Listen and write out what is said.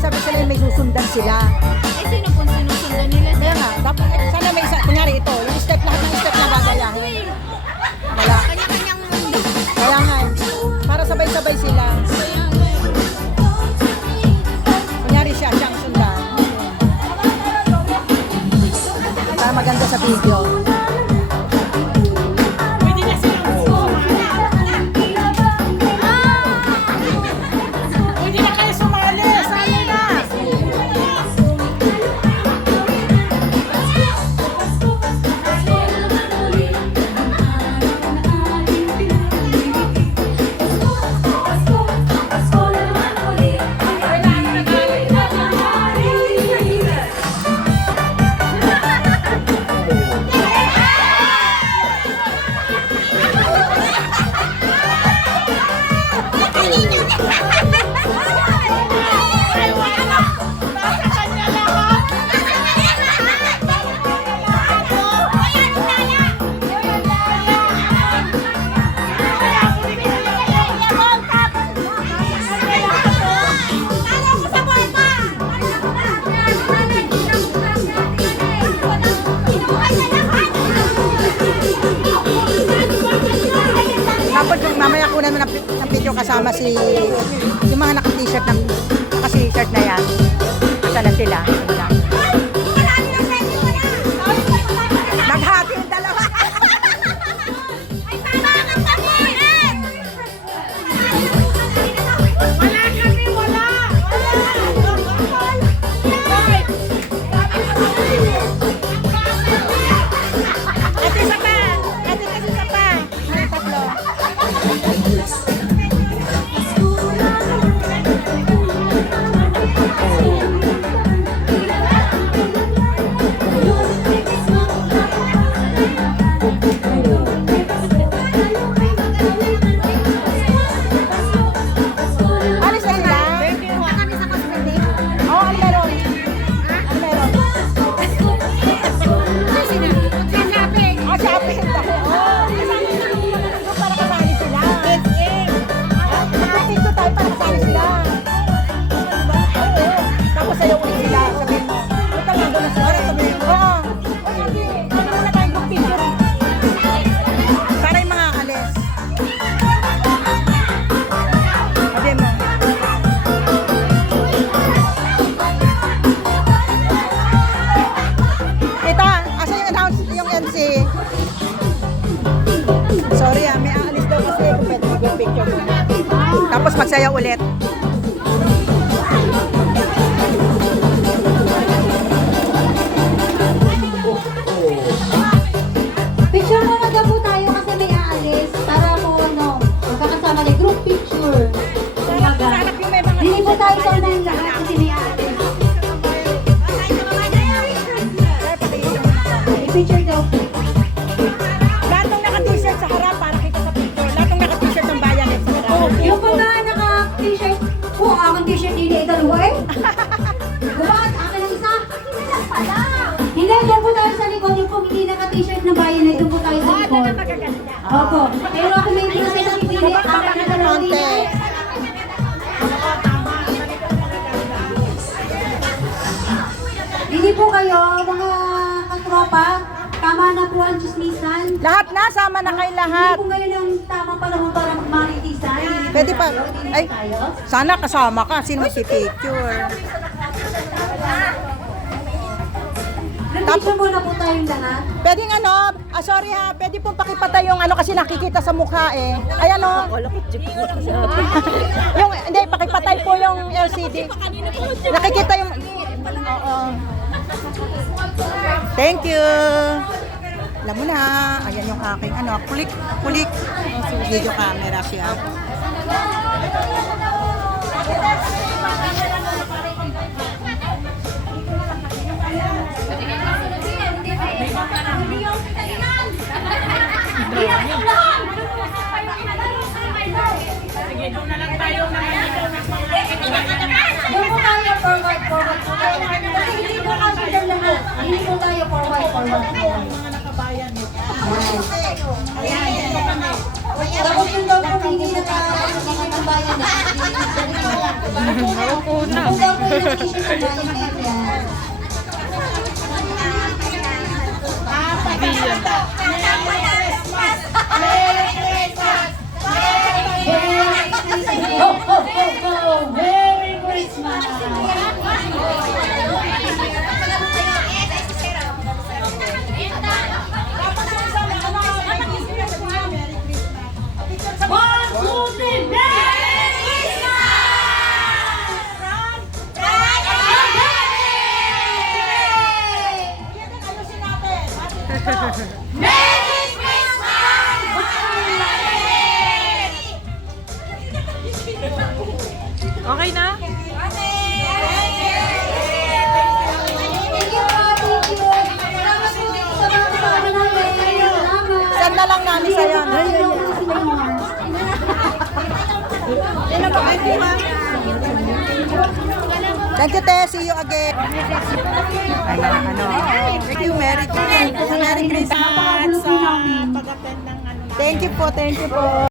sabi sila may susundan sila. Eh, sino po sinusundan nila? Kaya nga, dapat, sana may isa, kunyari ito, yung step, lahat ng step na gagayahin. Wala. Kanya-kanyang mundo. Kaya nga, para sabay-sabay sila. Kunyari siya ang sundan. Para maganda sa video. Pwede na kayo sumali, sali na! Tapos yung mamaya kunan mo ng video kasama si yung mga naka-t-shirt ng naka-t-shirt na yan. Asa na sila? Naghati yung dalawa. Wala kami, wala. Ate isa pa. Ate isa pa. Ay, tatlo. Alis na sila? Punta kami sa cosmetic. Oo, ano meron? Ano meron? Shopping. Ah, shopping. Oo. Para kasali sila. Mag-picture tayo para kasali sila. Oo. Tapos sa'yo ulit sila. Sabihin mo. Punta nga doon na sila. Oo. Ano muna tayo mag-picture? Para yung mga alis. Sabihin mo. Ito, asa yung announce yung MC? Sorry may aalis daw kasi kung pwede mag-picture muna. Tapos magsayaw ulit. Picture muna daw po tayo kasi may aalis para po magkakasama na group picture. Sarap yung may mga Hindi po tayo sa unang lahat kasi may aalis. I-picture daw po. lahat ng naka-t-shirt sa harap para kita sa picture. Lahat ng naka-t-shirt ng bayan sa harap. Yung po na naka-t-shirt po, akong t-shirt hindi ito dalawa eh. Bumat, akin ang isa. Hindi, doon po tayo sa likod. Yung po hindi naka-t-shirt na bayan na doon po tayo sa likod. Opo. Pero ako may t-shirt na pili. Akin na dalawa din Konti. eh. Hindi po kayo, mga katropa. Tama na po ang chismisan. Lahat na, sama na kayo lahat. Hindi po ngayon ang tamang panahon para magmaritisan. Hindi Pwede pa. tayo, hindi Ay, tayo. sana kasama ka. Sino magpipicture? Nandito muna po tayong lahat. Pwede ano, sorry ha, pwede pong pakipatay yung ano kasi nakikita sa mukha eh. Ayan o. Yung, hindi, pakipatay po yung LCD. Nakikita yung... Oo. Thank you. Alam mo na, ayan yung aking ano, kulik. Video camera siya. Sige, doon na lang tayo na Doon po tayo forward. Kasi hindi po kasi dyan lahat. Hindi po tayo forward. mga nakabayan. Tapos yung daw po hindi nakabayan na. Doon daw po ng t-shirt ng bayan na ito yan. Ho, ho, ho, ho! Merry Christmas! One, two, three, Merry Christmas! Merry Okay na? Thank you po, thank you. Salamat po sa mga kasama namin. Salamat. Send na lang namin sa'yo. No? Thank you, Te. See you again. Thank you, Merry Christmas. Merry Christmas. Sa pag-attend ng ano. Thank you po, thank you po.